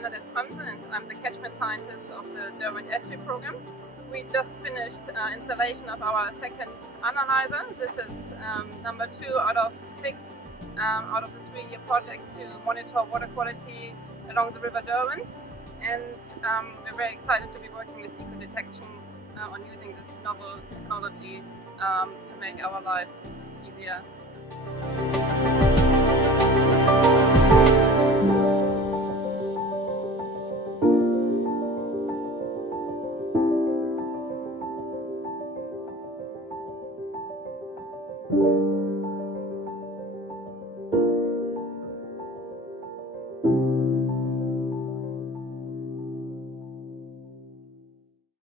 Bernadette Proemse, and I'm the catchment scientist of the Derwent Estuary Program. We just finished installation of our second analyzer. This is number 2 out of 6 out of the 3-year project to monitor water quality along the River Derwent. And we're very excited to be working with eco-detection on using this novel technology to make our lives easier.